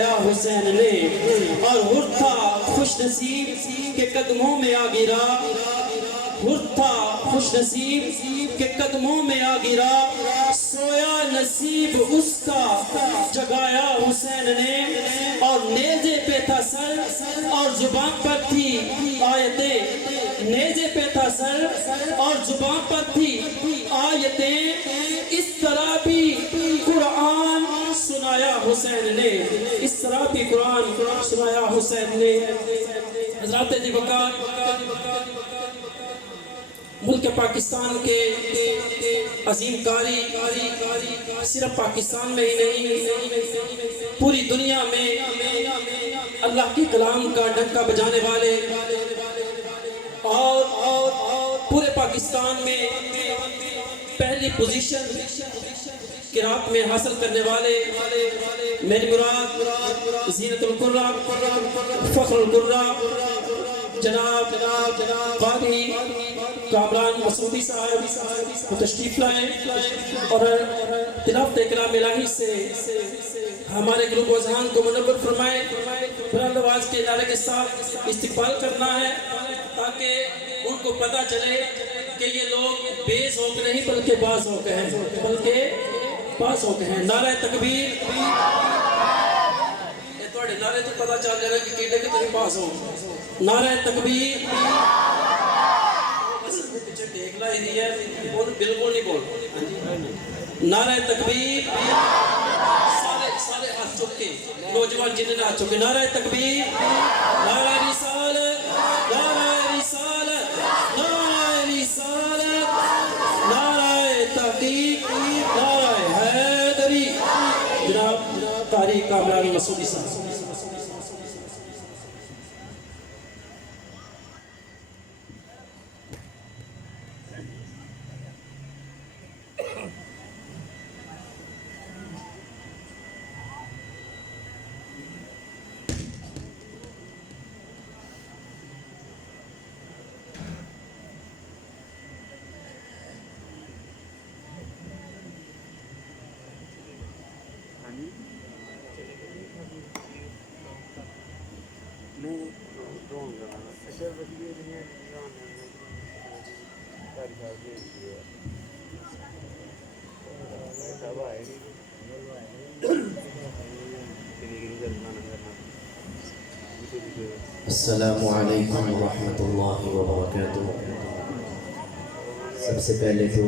سنایا حسین نے، اور ہر تھا خوش نصیب کے قدموں میں آ گرا، ہر تھا خوش نصیب کے قدموں میں آ گرا، سویا نصیب اس کا جگایا حسین نے، اور نیزے پہ تھا سر اور زبان پر تھی آیتیں، نیزے پہ تھا سر اور زبان پر تھی آیتیں، اس طرح بھی قرآن سنایا حسین نے، اس طرح بھی قرآن سنایا حسین نے۔ حضرات جی وقار، ملک پاکستان کے عظیم قاری صرف پاکستان میں ہی نہیں، پوری دنیا میں اللہ کے کلام کا ڈنکا بجانے والے، اور پورے پاکستان میں پہلی پوزیشن قرات میں حاصل کرنے والے، میری مراد زینت القرہ، فخر القرہ، جناب قاری کامران مسعودی صاحب کو تشریف لائے اور تلاوت کلام الہی سے ہمارے قلوب و اذہان کو منور فرمائے۔ بلند آواز کے نعرے کے ساتھ استقبال کرنا ہے تاکہ ان کو پتہ چلے کہ یہ لوگ بے ذوق نہیں بلکہ باز ذوق ہیں، بلکہ باز ذوق ہیں۔ نعرہ تکبیر، یہ تھوڑے نعرے تو پتہ چل جائے کہ کیڑے کے تھی باز ہو۔ نعرہ تکبیر، پیچھے دیکھنا ہی نہیں ہے، بالکل نہیں بول۔ نعرہ تکبیر، سارے ہاتھ چکے، نوجوان جنہوں نے ہاتھ چکے، نعرہ تکبیر، نعرہ رسالت، نعرہ رسالت، نعرہ رسالت، نعرہ تحقیق، نعرہ حیدری۔ جناب قاری کامران مسعودی صاحب۔ السلام علیکم ورحمۃ اللہ وبرکاتہ۔ سب سے پہلے تو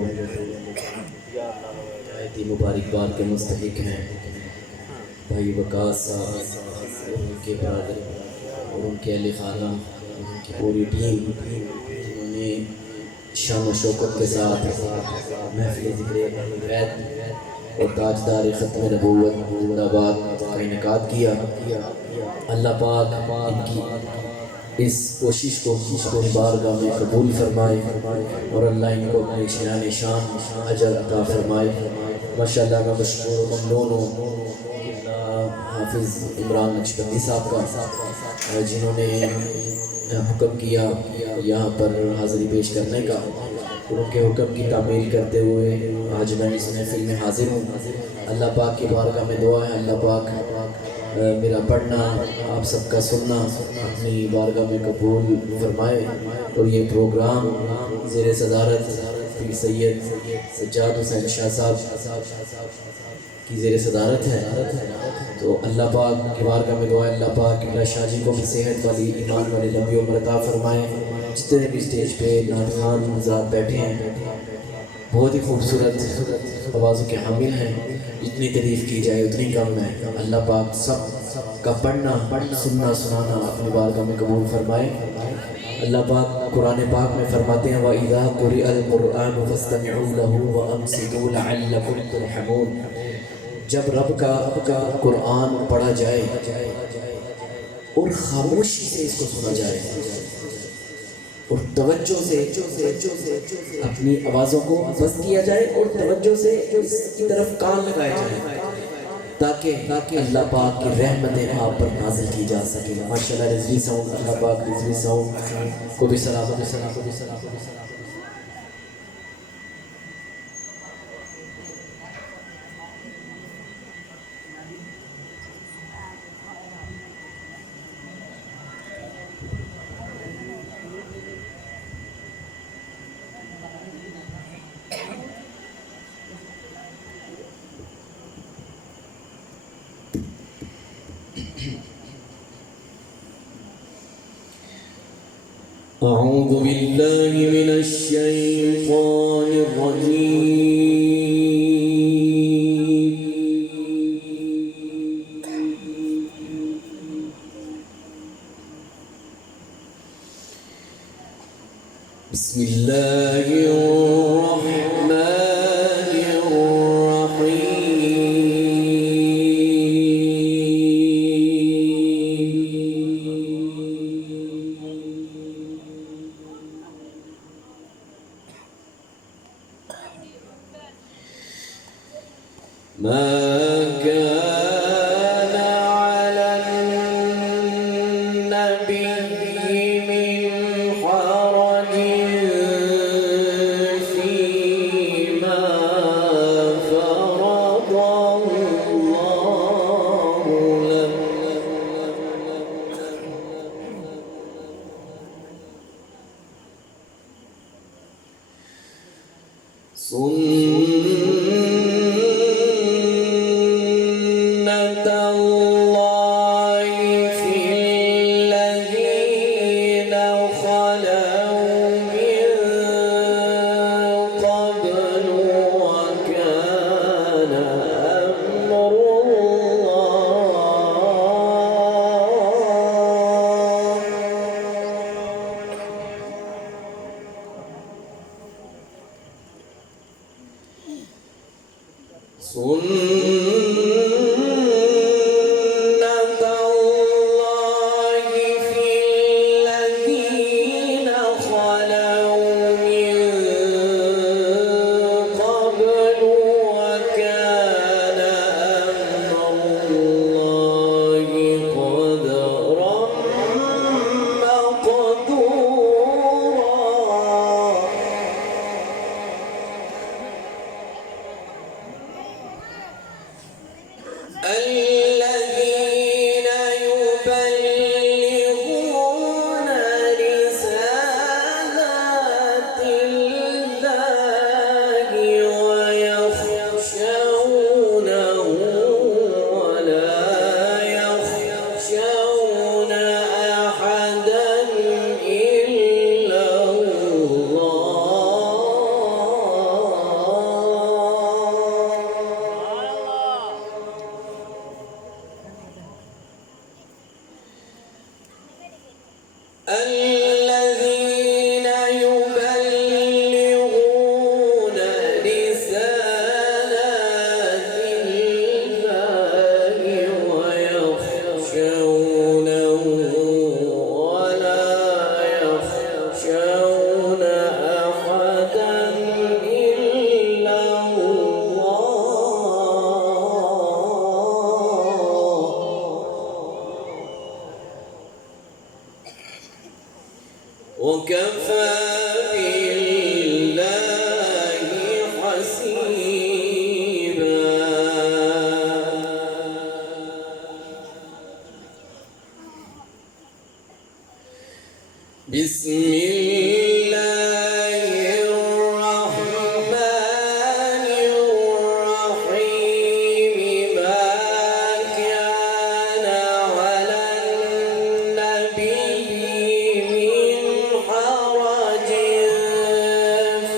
نہایت ہی مبارکباد کے مستحق ہیں بھائی وقاص صاحب اور ان کے برادر اور ان کے اہل خانہ اور ان کی پوری ٹیم، جنہوں نے شان و شوکت کے ساتھ محفل ذکر بیت اور تاجدار ختم نبوت حیدر آباد کا انعقاد کیا۔ اللہ پاک ان کی اس کوشش کو اپنی بارگاہ میں قبول فرمائے اور اللہ ان کو اپنے شان شان اجر عطا فرمائے۔ ماشاءاللہ میں مشکور و ممنون ہوں حافظ عمران نقشبندی صاحب کا، جنہوں نے حکم کیا یہاں پر حاضری پیش کرنے کا، اور ان کے حکم کی تعمیل کرتے ہوئے آج میں اس محفل میں حاضر ہوں۔ اللہ پاک کی بارگاہ میں دعا ہے اللہ پاک میرا پڑھنا آپ سب کا سننا اپنی بارگاہ میں قبول فرمائے، اور یہ پروگرام زیر صدارت پیر سید سجاد حسین شاہ صاحب کی زیر صدارت ہے، تو اللہ پاک کی بارگاہ میں دعا ہے اللہ پاک میرا شاہ جی کو بھی صحت والی ایمان والی لمبی عمر عطا فرمائے۔ جتنے بھی اسٹیج پہ نعت خوان حضرات بیٹھے ہیں بہت ہی خوبصورت آوازوں کے حامل ہیں، جتنی تعریف کی جائے اتنی کم ہے۔ اللہ پاک سب کا پڑھنا سننا سنانا اپنی بارگاہ میں قبول فرمائے۔ اللہ پاک قرآن پاک میں فرماتے ہیں وَإِذَا قُرِئَ الْقُرْآنُ فَاسْتَمِعُوا لَهُ وَأَنصِتُوا لَعَلَّكُمْ تُرْحَمُونَ۔ جب رب کا قرآن پڑھا جائے اور خاموشی سے اس کو سنا جائے اور توجہ سے اپنی آوازوں کو بست کیا جائے اور توجہ سے اس کی طرف کان لگائے جائے تاکہ اللہ پاک کی رحمتیں آپ پر نازل کی جا سکیں۔ ماشاءاللہ رضوی ساؤنڈ، اللہ پاک رضوی ساؤنڈ کو بھی سلامت أعوذ بالله من الشيطان الرجيم. بسم الله الرحمن الرحيم. ما كان على النبي من حرج فيما فرض الله له. سنة الله في الذين خلوا من قبل وكان أمر سنة الله في الذين خلوا من قبل وكان أمر الله قدرا مقدورا. الذين يبلغون رسالات الله ويخشونه ولا يخشون أحدا إلا الله. الذين يبلغون رسالات الله ويخشونه ولا يخشون أحدا إلا الله. وكفى بالله حسيبا. بسم الله الرحمن الرحيم. ما كان على النبي من حرج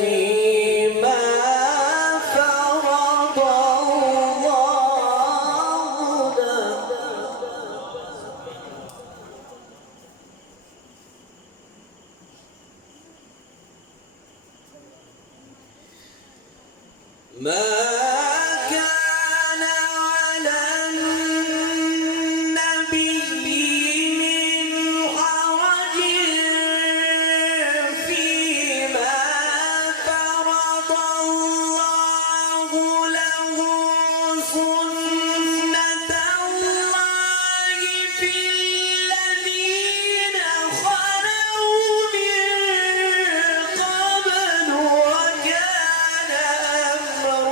فيما فرض الله له. ما كان على النبي من حرج فيما فرض الله له. سنة الله في الذين خلوا من قبل وكان أمر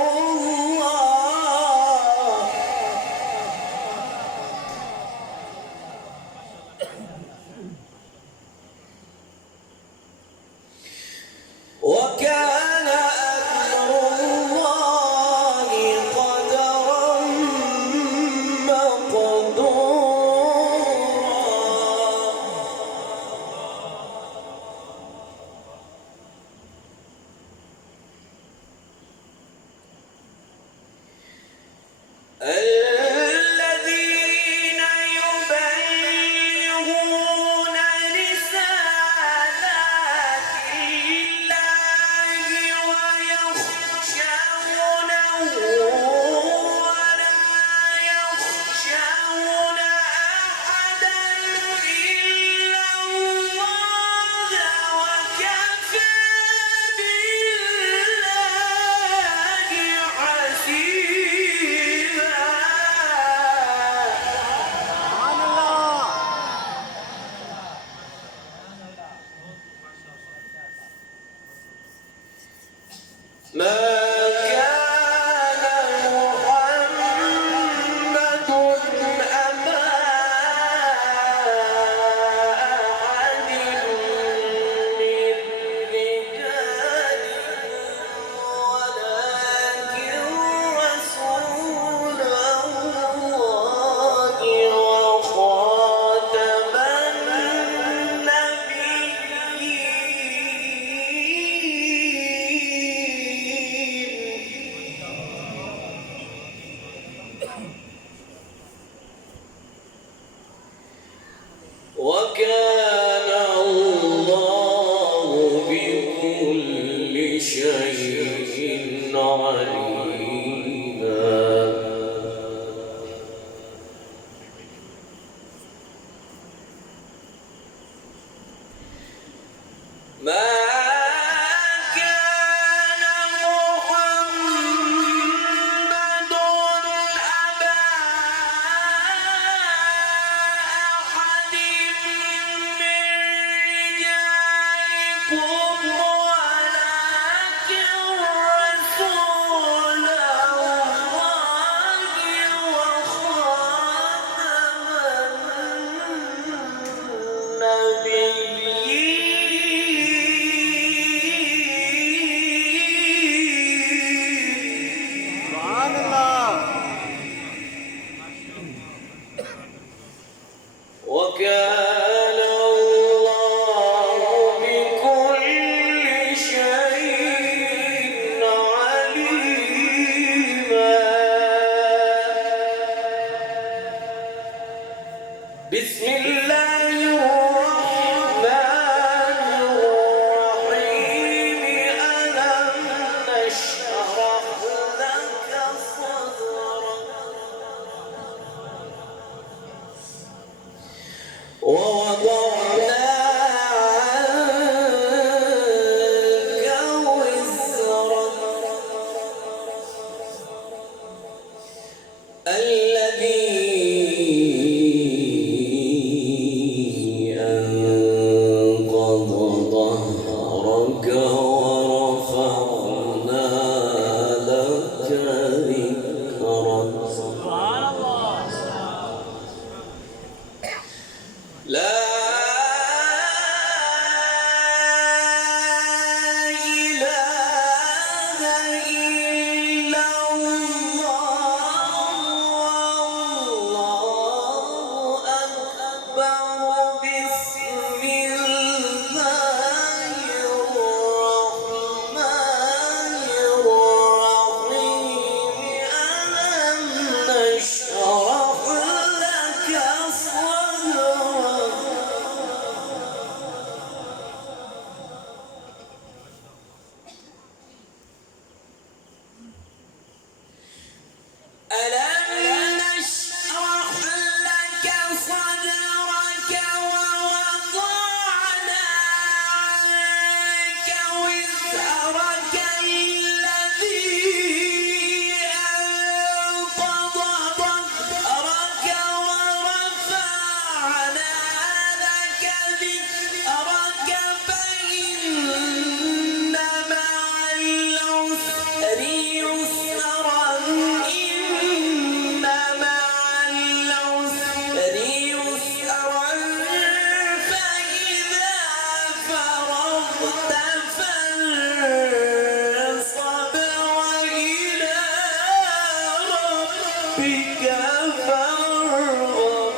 وكان الله بكل شيء عليما. بسم الله الرحمن الرحيم. ألم نشرح لك صدرك ووضعنا عنك وزرك الذي أنقض ظهرك ورفعنا لك ذكرك. سبحان الله. لا إله إلا الله والله أكبر. بسم الله الرحمن الرحيم. ألم نشرح لك صدرك ألم نشرح لك صدرك ووضعنا عنك وزرك الذي أنقض ظهرك ورفعنا لك ذكرك فإن مع العسر يسرا. إن مع العسر يسرا فإذا فرغت فانصب وإلى ربك فارغب.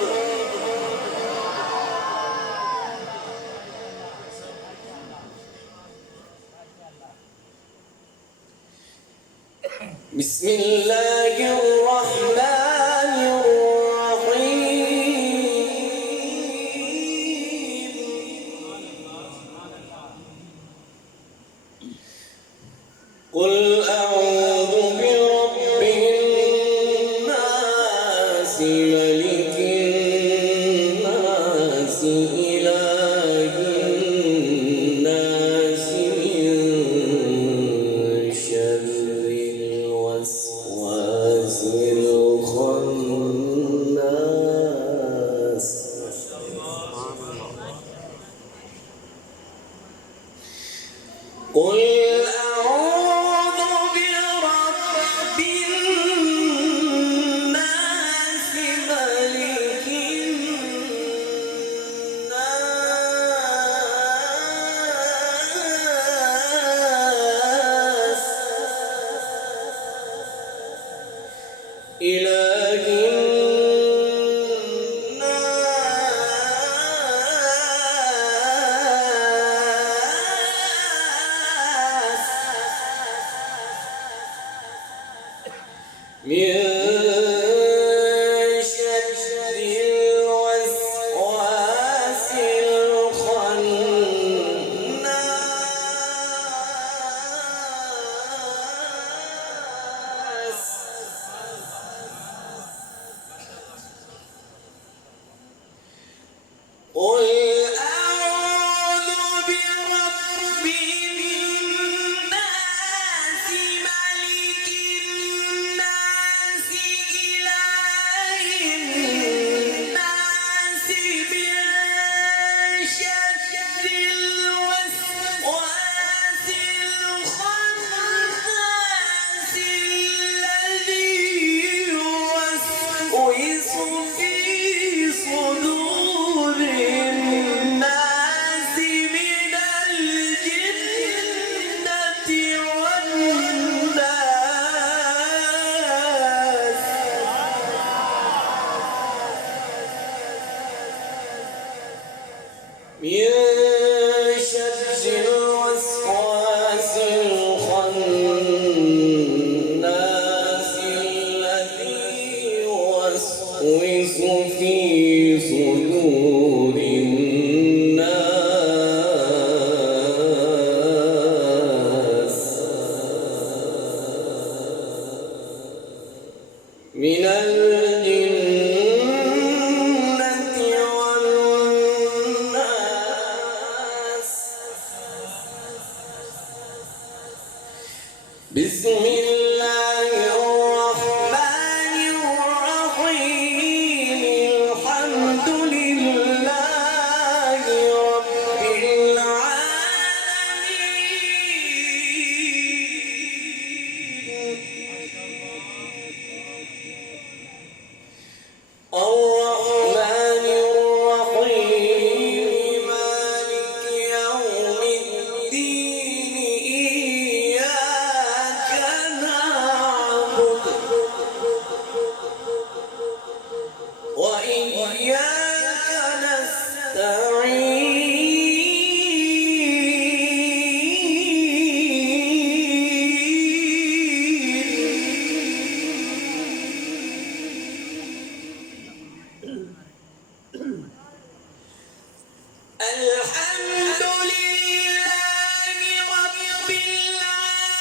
بسم الله الرحمن الرحيم. قل أعوذ برب الناس ملك الناس إله الناس من شر الوسواس الخناس. قل أعوذ برب الناس ملك الناس إله الناس من شر الوسواس الخناس. قل أعوذ برب الناس ملك الناس إله الناس من شر الوسواس الخناس الذي يوسوس في صدور من شر الوسواس الخناس الذي يوسوس في صدور الناس من الجنة والناس. بسم الله الرحمن الرحيم. الحمد لله رب العالمين. الرحمن الرحيم مالك يوم الدين. إياك نعبد وإياك نستعين. الحمد لله رب العالمين.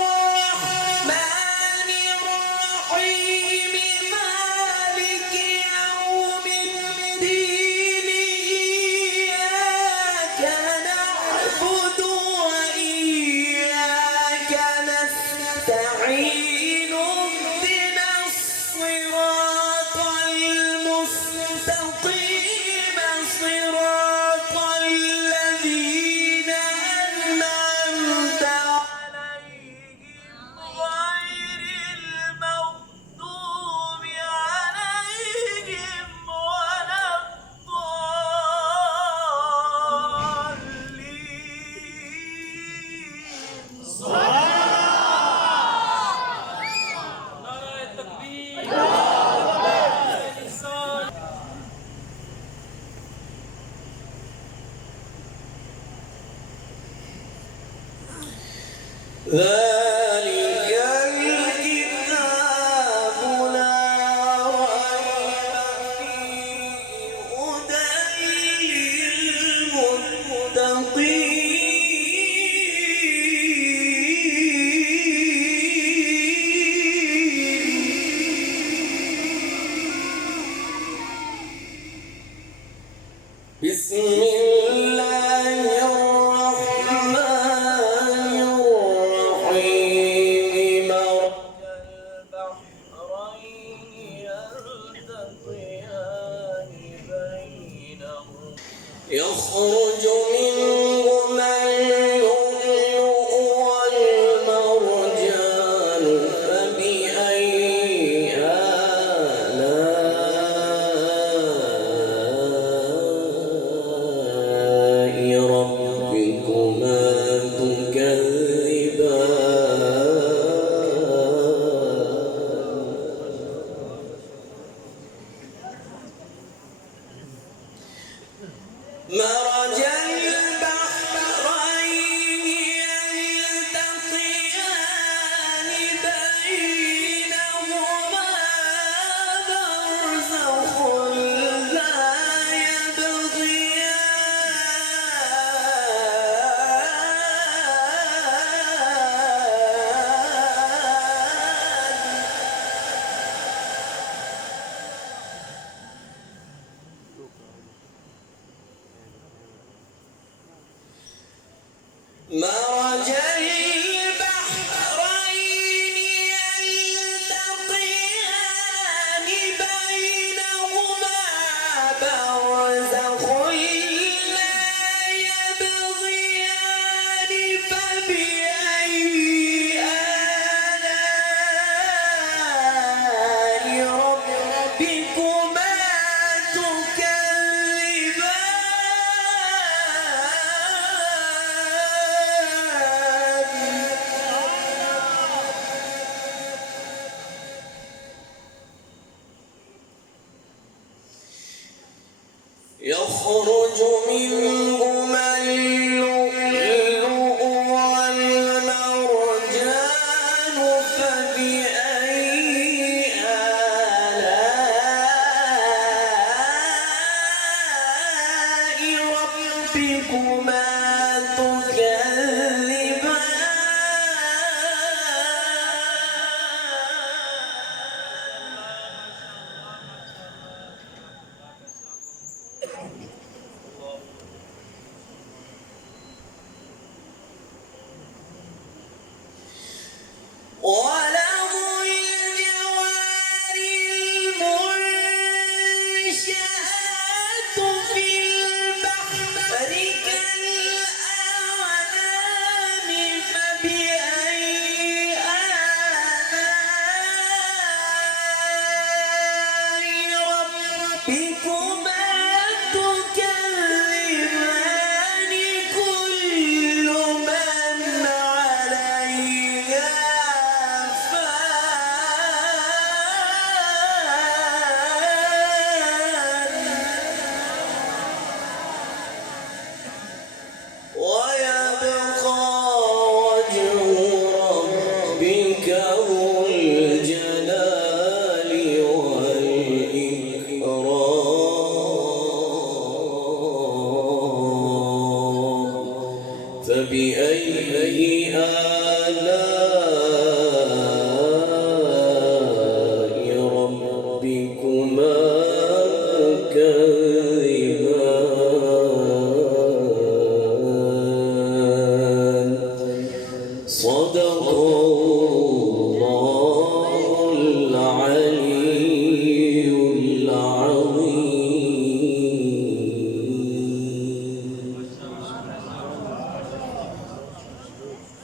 الرحمن الرحيم مالك يوم الدين. إياك نعبد وإياك نستعين. اهدنا الصراط المستقيم. صراط الذين أنعمت عليهم غير المغضوب عليهم ولا ذلك الكتاب لا ريب فيه هدى للمتقين. بسم الله الرحمن الرحيم. مرج البحرين يلتقيان بينهما يخرج منهما اللؤلؤ والمرجان. فبأي آلاء ربكما تكذبان. مرج البحرين يلتقيان بينهما برزخ لا يبغيان. مرج البحرين يلتقيان بينهما برزخ لا يبغيان. فبأي آلاء ربكما تكذبان. يخرج منهما اللؤلؤ والمرجان فبأي آلاء ربكما تكذبان